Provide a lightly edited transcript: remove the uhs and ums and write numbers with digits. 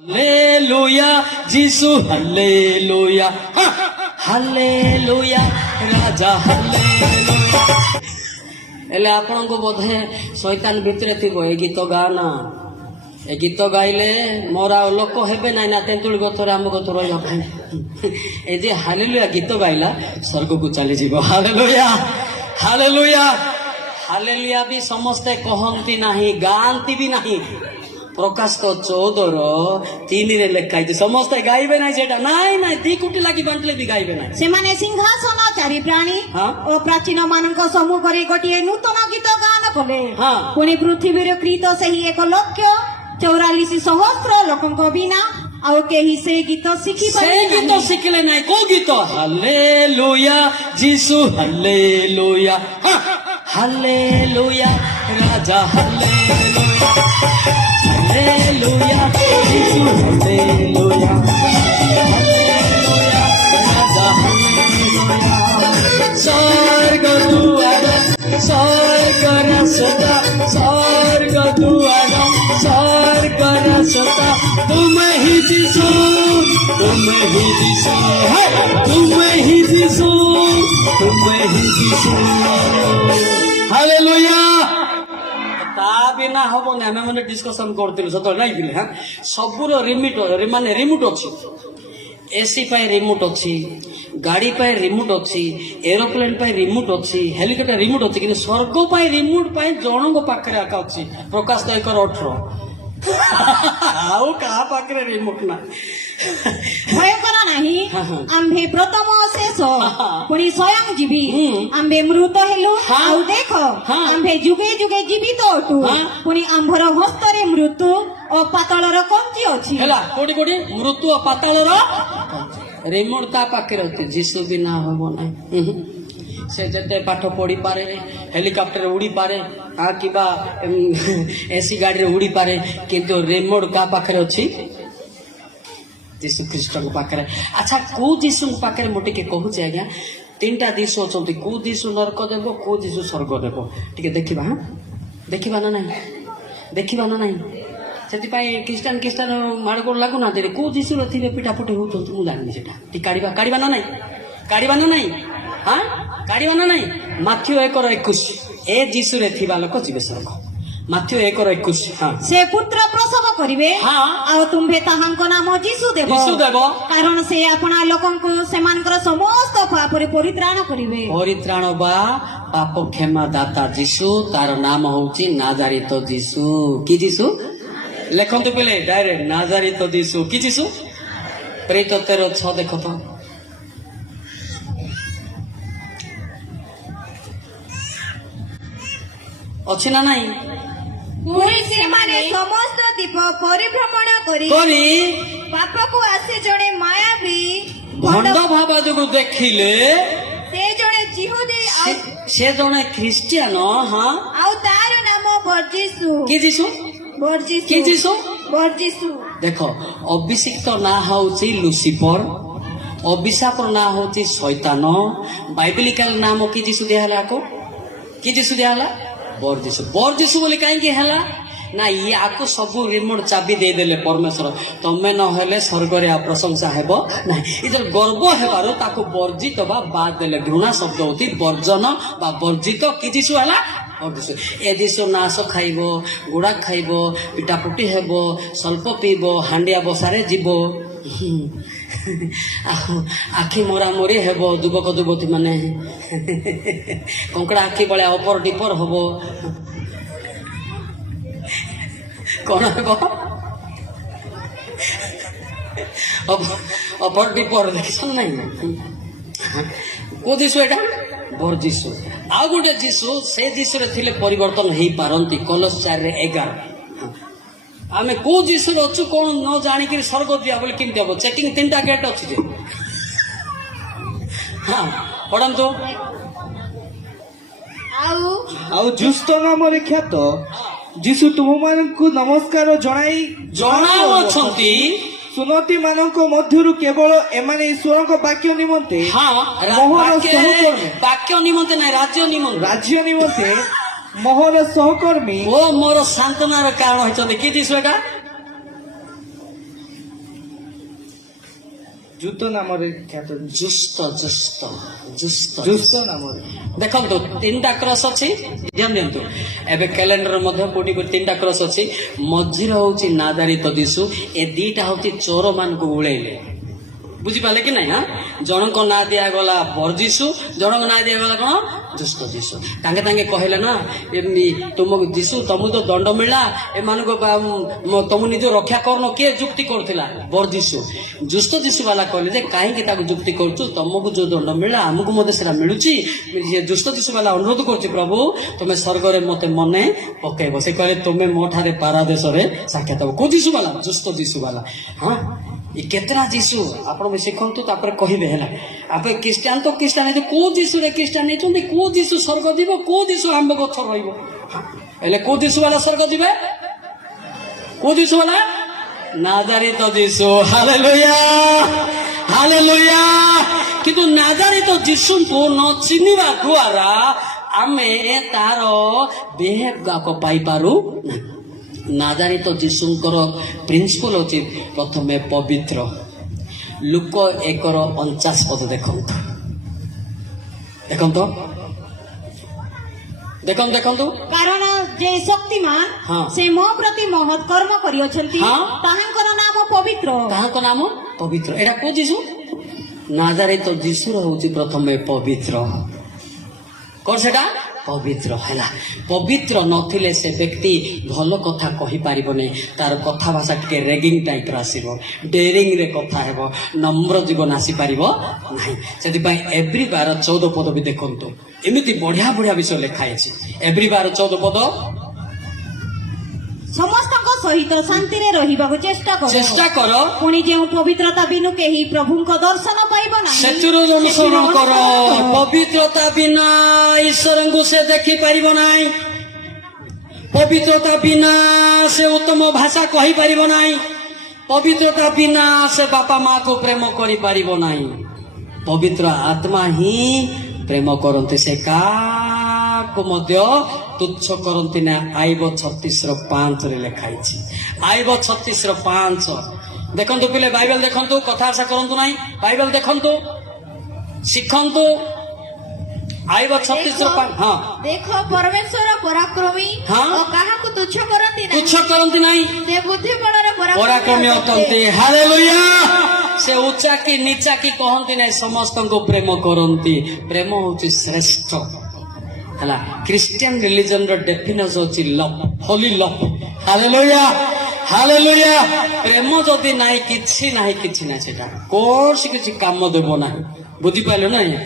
Hallelujah ଯୀଶୁ hallelujah hallelujah ରାଜା hallelujah. ହେଲେ ଆପଣଙ୍କୁ ବୋଧେ ଶୈତାନ ଭିତରେ ଥିବ ଏ ଗୀତ ଗାନା, ଏ ଗୀତ ଗାଇଲେ ମୋର ଆଉ ଲୋକ ହେବେ ନାଇଁ ନା ତେନ୍ତୁଳି ଗଛରେ ଆମ ଗଛ ରହିବା ପାଇଁ। ଏ ଯେ ହାଲେଲୁୟା ଗୀତ ଗାଇଲା ସ୍ୱର୍ଗକୁ ଚାଲିଯିବ। ହାଲେଲୁୟା ହାଲେଲୁୟା ହାଲେଲୁୟା ବି ସମସ୍ତେ କହନ୍ତି ନାହିଁ, ଗାଆନ୍ତି ବି ନାହିଁ। ପ୍ରକାଶ 14:3 ଲେଖା ହେଇଛି ସମସ୍ତେ ଗାଇବେ ନାହିଁ ସେଟା। ନାଇଁ ନାଇଁ 2 କୋଟି ଲାଗି ବାଣ୍ଟିଲେ ବି ଗାଇବେ ନାହିଁ। ସେମାନେ ସିଂହାସନ ଚାରି ପ୍ରାଣୀ ଓ ପ୍ରାଚୀନ ମାନଙ୍କ ସମ୍ମୁଖରେ ଗୋଟିଏ ନୂତନ ଗୀତ ଗାନ କଲେ। ପୁଣି ପୃଥିବୀରେ କ୍ରୀତ ସେହି 1,44,000 ଲୋକଙ୍କ ବିନା ଆଉ କେହି ସେ ଗୀତ ଶିଖିଲେ ନାହିଁ। କୋଉ ଗୀତ? ହାଲେଲୁୟା ଯୀଶୁ ହାଲେଲୁୟା ହାଲେଲୁୟା ରାଜା ହାଲେଲୁୟା ହାଲେଲୁୟା ଯୀଶୁ ହାଲେଲୁୟା ହାଲେଲୁୟା ରାଜା ହାଲେଲୁୟା। ସ୍ୱର୍ଗ ଦୁଆର ସ୍ୱର୍ଗ ରାସ୍ତା ସ୍ୱର୍ଗ ଦୁଆର ସ୍ୱର୍ଗ ରାସ୍ତା ତୁମେ ହି ଯୀଶୁ ତୁମେ ହି ଯୀଶୁ ତୁମେ ହି ଯୀଶୁ ତୁମେ ହି ଯୀଶୁ। ହାଲେଲୁୟା। ତା ବିନା ହବନି। ଆମେ ମାନେ ଡିସ୍କସନ କରୁଥିଲୁ ସେତେବେଳେ ନାଇଁ ପିଲେ। ସବୁର ରିମୋଟ ଅଛି। ଏସି ପାଇଁ ରିମୋଟ ଅଛି, ଗାଡି ପାଇଁ ରିମୋଟ ଅଛି, ଏରୋପ୍ଲେନ ପାଇଁ ରିମୋଟ ଅଛି, ହେଲିକପ୍ଟର ରିମୋଟ ଅଛି, କିନ୍ତୁ ସ୍ୱର୍ଗ ପାଇଁ ରିମୋଟ ପାଇଁ ଜଣଙ୍କ ପାଖରେ ଆକା ଅଛି। ପ୍ରକାଶ 1:18। ଆଉ କାହା ପାଖରେ ରିମୋଟ ନା। ଭୟ କର ନାହିଁ, ଆମ୍ଭେ ପ୍ରଥମ ଶେଷ ପୁଣି ସ୍ୱୟଂ ଜୀବି। ଆମ୍ଭେ ମୃତ ହେଲୁ ଆଉ ଦେଖ ଆମ୍ଭେ ଯୁଗେ ଯୁଗେ ଜୀବିତ ଅଟୁ। ପୁଣି ଆମ୍ଭର ହସ୍ତରେ ମୃତ୍ୟୁ ଓ ପାତାଳର କଞ୍ଚି ଅଛି। ହେଲା କୋଉଠି କୋଉଠି ମୃତ୍ୟୁ ଓ ପାତାଳର ରିମୋଟ ତା ପାଖରେ ଅଛି। ଯୀଶୁ ବିନା ହବ ନାହିଁ। ସେ ଯେତେ ପାଠ ପଢିପାରେ, ହେଲିକପ୍ଟରରେ ଉଡ଼ିପାରେ କିମ୍ବା ଏସି ଗାଡିରେ ଉଡ଼ିପାରେ, କିନ୍ତୁ ରିମୋଟ କାହା ପାଖରେ ଅଛି? ଯୀଶୁ ଖ୍ରୀଷ୍ଟଙ୍କ ପାଖରେ। ଆଚ୍ଛା କୋଉ ଯୀଶୁଙ୍କ ପାଖରେ ମୁଁ ଟିକେ କହୁଛି ଆଜ୍ଞା। 3ଟା ଯୀଶୁ ଅଛନ୍ତି। କୋଉ ଯୀଶୁ ନରକ ଦେବ, କୋଉ ଯୀଶୁ ସ୍ୱର୍ଗ ଦେବ, ଟିକେ ଦେଖିବା। ଦେଖିବା ନା ନାହିଁ? ଦେଖିବା ନା ନାହିଁ? ସେଥିପାଇଁ ଖ୍ରୀଷ୍ଟାନ ମାଡ଼ଗୋଳ ଲାଗୁନାହାନ୍ତି। କୋଉ ଯୀଶୁର ଥିବେ ପିଟାପଟି ହଉଛନ୍ତି ମୁଁ ଜାଣିନି ସେଟା। ଟିକେ କାଢିବା ନା ନାହିଁ? କାଢିବା ନା ନାହିଁ? କାଢିବା ନା ନାହିଁ? ମାଥ୍ୟୁ 1:21 ଏ ଯୀଶୁରେ ଥିବା ଲୋକ ଯିବେ ସ୍ୱର୍ଗ। ମାଥ୍ୟୁ 1:21। ସେ ପୁତ୍ର ପ୍ରସବ କରିବେ ଆଉ ତୁମ୍ଭେ ତାହାଙ୍କ ନାମ ଯୀଶୁ ଦେବ, କାରଣ ସେ ଆପଣା ଲୋକଙ୍କୁ ସେମାନଙ୍କର ସମସ୍ତ ପାପରୁ ପରିତ୍ରାଣ କରିବେ। ପରିତ୍ରାଣ ବା ପାପ କ୍ଷମା ଦାତା ଯୀଶୁ, ତାର ନାମ ହଉଛି ନାଜାରିତ ଯୀଶୁ। କି ଯୀଶୁ? ଲେଖନ୍ତୁ ପିଲେ ଡାଇରେକ୍ଟ, ନାଜାରିତ ଯୀଶୁ। କି ଯୀଶୁ? ପ୍ରେରିତ 13:6 ଦେଖ ତ। ଅଛି ନା ନାହିଁ? ପୁଣି ସେମାନେ ସମସ୍ତ ଦ୍ୱୀପ ପରିଭ୍ରମଣ କରି ପାପକୁ ଆସି ଜଣେ ମାୟାବୀ ଭଣ୍ଡ ଭାବା ଯୋଗୁଁ ଦେଖିଲେ ସେ ଜଣେ ଯିହୁଦୀ ସେ ଜଣେ ଖ୍ରୀଷ୍ଟିଆନ। ଆଉ ତାର ନାମ ବର୍ଜିସୁ। କି ଯୀଶୁ? କି ଯୀଶୁ? ବର୍ଜିସୁ। ଦେଖ, ଅଭିଷିକ୍ତ ନାଁ ହଉଛି ଲୁସିଫର, ଅଭିଶାପର ନାଁ ହଉଛି ଶୈତାନ। ବାଇବେଲିକାଲ ନାମ କି ଯୀଶୁ ଦିଆହେଲା? ଆକୁ କି ଯୀଶୁ ଦିଆହେଲା? ବର୍ଜିସୁ। ବର୍ଜିସୁ ବୋଲି କାହିଁକି ହେଲା ନା ୟାକୁ ସବୁ ରିମୋଟ ଚାବି ଦେଇଦେଲେ ପରମେଶ୍ୱର। ତମେ ନହେଲେ ସ୍ୱର୍ଗରେ ଆଉ ପ୍ରଶଂସା ହେବ ନାହିଁ। ଏଥିରେ ଗର୍ବ ହେବାରୁ ତାକୁ ବର୍ଜିତ ବା ବାଦ ଦେଲେ। ଘୃଣା ଶବ୍ଦ ହଉଛି ବର୍ଜନ ବା ବର୍ଜିତ। କି ଯୀଶୁ ହେଲା? ବର୍ଜିସୁ। ଏ ଯୀଶୁ ନାଶ ଖାଇବ, ଗୁଡା ଖାଇବ, ପିଟାପୁଟି ହେବ, ସ୍ୱଳ୍ପ ପିଇବ, ହାଣ୍ଡିଆ ବସାରେ ଯିବ, ଆଖି ମରାମରି ହେବ, ଯୁବକ ଯୁବତୀ ମାନେ କଙ୍କଡା ଆଖି ଭଳିଆ ଅପର ଡିପର ହବ। କଣ ହେବ? ଅପର ଡିପର ଦେଖିଛ ନାହିଁ? କୋଉ ଯୀଶୁ ଏଟା? ବର୍ଜିସୁ। ଆଉ ଗୋଟେ ଯୀଶୁ, ସେ ଯୀଶୁରେ ଥିଲେ ପରିବର୍ତ୍ତନ ହେଇପାରନ୍ତି। କଲୋସ 4:11। ଆମେ କୋଉ ଯୀଶୁରେ ଅଛୁ କଣ ନ ଜାଣିକିରି ସ୍ୱର୍ଗ ଦିଆ ବୋଲି କେମିତି ହବ? ଚେକିଂ 3ଟା ଗେଟ୍ ଅଛି ଯେ। ପଢନ୍ତୁ। ଆଉ ଜୁଷ୍ଟ ନାମରେ ଖ୍ୟାତ ଯୀଶୁ ତୁମମାନଙ୍କୁ ନମସ୍କାର ଜଣାଉଅଛନ୍ତି। ସୁନତି ମାନଙ୍କ ମଧ୍ୟରୁ କେବଳ ଏମାନେ ଈଶ୍ୱରଙ୍କ ବାକ୍ୟ ନିମନ୍ତେ ବାକ୍ୟ ନିମନ୍ତେ ନାହିଁ, ରାଜ୍ୟ ନିମନ୍ତେ ମୋହର ସହକର୍ମୀ ଓ ମୋର ସାନ୍ତ୍ୱନାର କାରଣ ହେଇଛନ୍ତି। କି ଯୀଶୁ ଏଟା? ଜୁତ ନାମରେ ଖ୍ୟାତ ଜୁସ୍ତ ଜୁସ୍ତ ଜୁସ୍ତ ଜୁସ୍ତ ନାମରେ ଦେଖନ୍ତୁ ତିନିଟା କ୍ରସ ଅଛି ଧ୍ୟାନ ଦିଅନ୍ତୁ ଏବେ କ୍ୟାଲେଣ୍ଡର ମଧ୍ୟ କୋଉଠି ତିନିଟା କ୍ରସ ଅଛି ମଝିରେ ହଉଛି ନାଦାରିତ ଦିଶୁ ଏ ଦିଟା ହଉଛି ଚୋର ମାନଙ୍କୁ ଉଳେଇଲେ ବୁଝିପାରିଲେ କି ନାଇଁ ହଁ ଜଣଙ୍କ ନାଁ ଦିଆଗଲା ବର୍ଜିସୁ ଜଣଙ୍କ ନାଁ ଦିଆଗଲା କଣ ଦୁଷ୍ଟ ଯୀଶୁ ତାଙ୍କେ ତାଙ୍କେ କହିଲେ ନା ଏମିତି ତୁମକୁ ଯୀଶୁ ତମକୁ ତ ଦଣ୍ଡ ମିଳିଲା ଏମାନଙ୍କୁ ତମକୁ ନିଜ ରକ୍ଷା କରୁନ କିଏ ଯୁକ୍ତି କରୁଥିଲା ବର୍ଜିସୁ ଦୁଷ୍ଟ ଯୀଶୁ ବାଲା କହିଲେ ଯେ କାହିଁକି ତାକୁ ଯୁକ୍ତି କରୁଛୁ ତମକୁ ଯୋଉ ଦଣ୍ଡ ମିଳିଲା ଆମକୁ ମଧ୍ୟ ସେଟା ମିଳୁଛି ଦୁଷ୍ଟ ଯୀଶୁ ବାଲା ଅନୁରୋଧ କରୁଛି ପ୍ରଭୁ ତମେ ସ୍ୱର୍ଗରେ ମତେ ମନେ ପକେଇବ ସେ କହିଲେ ତୁମେ ମୋ ଠାରେ ପାରାଦେଶରେ ସାକ୍ଷାତ ହବ କୋଉ ଯୀଶୁ ବାଲା ଦୁଷ୍ଟ ଯୀଶୁ ବାଲା ହଁ ଏ କେତେଟା ଯୀଶୁ ଆପଣ ବି ଶିଖନ୍ତୁ ତାପରେ କହିବେ ହେଲା ଆପଣ ଖ୍ରୀଷ୍ଟିଆନ ତ ଖ୍ରୀଷ୍ଟିଆନ ହେଇଛି କୋଉ ଯୀଶୁରେ ଖ୍ରୀଷ୍ଟିଆନ ହେଇଛନ୍ତି କୋଉ ଯୀଶୁ ସ୍ୱର୍ଗ ଯିବ କୋଉ ଯୀଶୁ ଆମ୍ବ ଗଛ ରହିବ ହେଲେ କୋଉ ଯୀଶୁ ବାଲା ସ୍ୱର୍ଗ ଯିବେ କୋଉ ଯୀଶୁ ବାଲା ନାଜାରିତ ଯୀଶୁ ହାଲେଲୁୟା ହାଲେଲୁୟା କିନ୍ତୁ ନାଜାରିତ ଯୀଶୁଙ୍କୁ ନ ଚିହ୍ନିବା ଦ୍ୱାରା ଆମେ ତାର ବିହେଭ ଗାକ ପାଇପାରୁ ନାହିଁ ନାଜାରିତ ଯୀଶୁଙ୍କର ପ୍ରିନ୍ସିପଲ ହଉଛି ପ୍ରଥମେ ପବିତ୍ର ଲୁକ 1:49 ପଦ ଦେଖନ୍ତୁ ଦେଖନ୍ତୁ ଦେଖନ୍ତୁ ଦେଖନ୍ତୁ କାରଣ ଯେ ଶକ୍ତିମାନ ହଁ। ସେ ମୋ ପ୍ରତି ମହତ୍ କର୍ମ କରିଅଛନ୍ତି ହଁ। ତାହାଙ୍କର ନାମ ପବିତ୍ର ତାହାଙ୍କ ନାମ ପବିତ୍ର ଏଇଟା କୋଉ ଯୀଶୁ ନାଜାରିତ ଯୀଶୁର ହଉଛି ପ୍ରଥମେ ପବିତ୍ର କଣ ସେଟା ପବିତ୍ର ହେଲା ପବିତ୍ର ନଥିଲେ ସେ ବ୍ୟକ୍ତି ଭଲ କଥା କହିପାରିବନି ତାର କଥା ଭାଷା ଟିକେ ରେଗିଂ ଟାଇପର ଆସିବ ଡେରିଂରେ କଥା ହେବ ନମ୍ର ଜୀବନ ଆସିପାରିବ ନାହିଁ ସେଥିପାଇଁ ଏଭ୍ରି 12:14 ପଦ ବି ଦେଖନ୍ତୁ ଏମିତି ବଢିଆ ବଢିଆ ବିଷୟ ଲେଖା ହେଇଛି ଏଭ୍ରି 12:14 ପଦ ସମସ୍ତଙ୍କ ସହିତ ଶାନ୍ତିରେ ରହିବାକୁ ଚେଷ୍ଟା କର ପୁଣି ଯେଉଁ ପବିତ୍ରତା ବିନୁ କେହି ପ୍ରଭୁଙ୍କ ଦର୍ଶନ ପାଇବ ନାହିଁ ସେଥିରୁ ଅନୁସରଣ କର ପବିତ୍ରତା ବିନା ଈଶ୍ୱରଙ୍କୁ ସେ ଦେଖିପାରିବ ନାହିଁ ପବିତ୍ରତା ବିନା ସେ ଉତ୍ତମ ଭାଷା କହିପାରିବ ନାହିଁ ପବିତ୍ରତା ବିନା ସେ ବାପା ମାକୁ ପ୍ରେମ କରିପାରିବ ନାହିଁ ପବିତ୍ର ଆତ୍ମା ହିଁ ପ୍ରେମ କରନ୍ତି ସେ କାହାକୁ ମଧ୍ୟ ତୁଚ୍ଛ କରନ୍ତି ନା ଆଇବ 36:5 ଲେଖା ହେଇଛି ଆଇବ 36:5 ଦେଖନ୍ତୁ ପିଲେ ବାଇବେଲ ଦେଖନ୍ତୁ କଥା ଆଶା କରନ୍ତୁ ନାହିଁ ବାଇବେଲ ଦେଖନ୍ତୁ ଶିଖନ୍ତୁ ଆଇବ 36:5 ହଁ ଦେଖ ପରମେଶ୍ୱର ପରାକ୍ରମୀ ହଁ। ଓ କାହାକୁ ତୁଚ୍ଛ କରନ୍ତି ନାହିଁ ତୁଚ୍ଛ କରନ୍ତି ନାହିଁ ସେ ବୁଦ୍ଧି ବଳରେ ପରାକ୍ରମୀ ଅଟନ୍ତି ହାଲେଲୁୟା ସେ ଉଚ୍ଚା କି ନିଚା କି କହନ୍ତି ନାହିଁ ସମସ୍ତଙ୍କୁ ପ୍ରେମ କରନ୍ତି ପ୍ରେମ ହଉଛି ଶ୍ରେଷ୍ଠ ହେଲା ଖ୍ରୀଷ୍ଟିଆନ ରିଲିଜନ ର ଡେଫିନେସନ ହଉଛି love holy love hallelujah hallelujah ପ୍ରେମ ଯଦି ନାହିଁ କିଛି ନାହିଁ ସେଟା କୌଣସି କିଛି କାମ ଦେବ ନାହିଁ ବୁଝିପାରିଲ ନାହିଁ